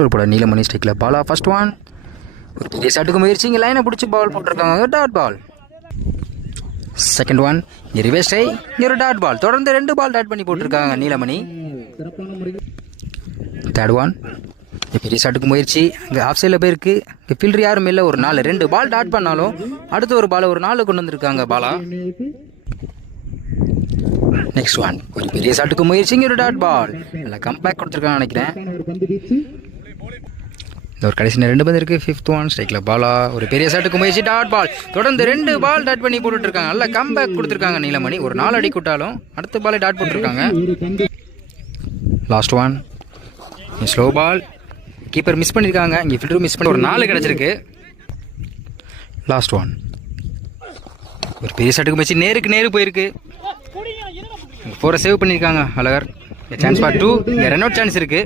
போட நீலமணி ஸ்ட்ரைக்கில் Bala first one. ஒரு பெரிய ஷாட்டுக்கு முயற்சி, இங்கே லைனை பிடிச்சி பால் போட்டிருக்காங்க, டாட் பால். செகண்ட் ஒன், இங்கே ரிவர்ஸ் ட்ரை, இங்கே ஒரு டாட் பால். தொடர்ந்து 2 பால் டாட் பண்ணி போட்டிருக்காங்க நீலமணி. தேர்ட் ஒன், பெரிய ஷாட்டுக்கு முயற்சி, இங்கே ஆஃப் சைடில் போயிருக்கு, இங்கே ஃபீல்டர் யாரும் இல்லை. ஒரு 2 பால் டாட் பண்ணாலும் அடுத்து ஒரு பாலை ஒரு 4 கொண்டு வந்திருக்காங்க பாலா. நெக்ஸ்ட் ஒன், ஒரு பெரிய ஷாட்டுக்கு முயற்சி, இங்கே ஒரு டாட் பால். நல்லா கம்பேக் கொடுத்துருக்காங்க நினைக்கிறேன். இந்த ஒரு கடைசி 2 பந்து இருக்குது. ஃபிஃப்த் ஒன், ஸ்ட்ரைக்கில் பாலா. ஒரு பெரிய ஷாட்டுக்கு முயற்சி, டாட் பால். தொடர்ந்து 2 பால் டாட் பண்ணி போட்டுருக்காங்க. நல்லா கம்பேக் கொடுத்துருக்காங்க நீலமணி. ஒரு 4 அடி கூட்டாலும் அடுத்த பாலை டாட் போட்டிருக்காங்க. Last one, slow ball. Keeper miss பண்ணியிருக்காங்க, இங்கே ஃபில்டர் மிஸ் பண்ணி ஒரு 4 கிடச்சிருக்கு. லாஸ்ட் ஒன், ஒரு பெரிய ஷாட்டுக்கு முயற்சி, நேருக்கு போயிருக்கு. 4 சேவ் பண்ணியிருக்காங்க அழகர். சான்ஸ் ஃபார் 2, இங்கே ரன் அவுட் சான்ஸ் இருக்குது.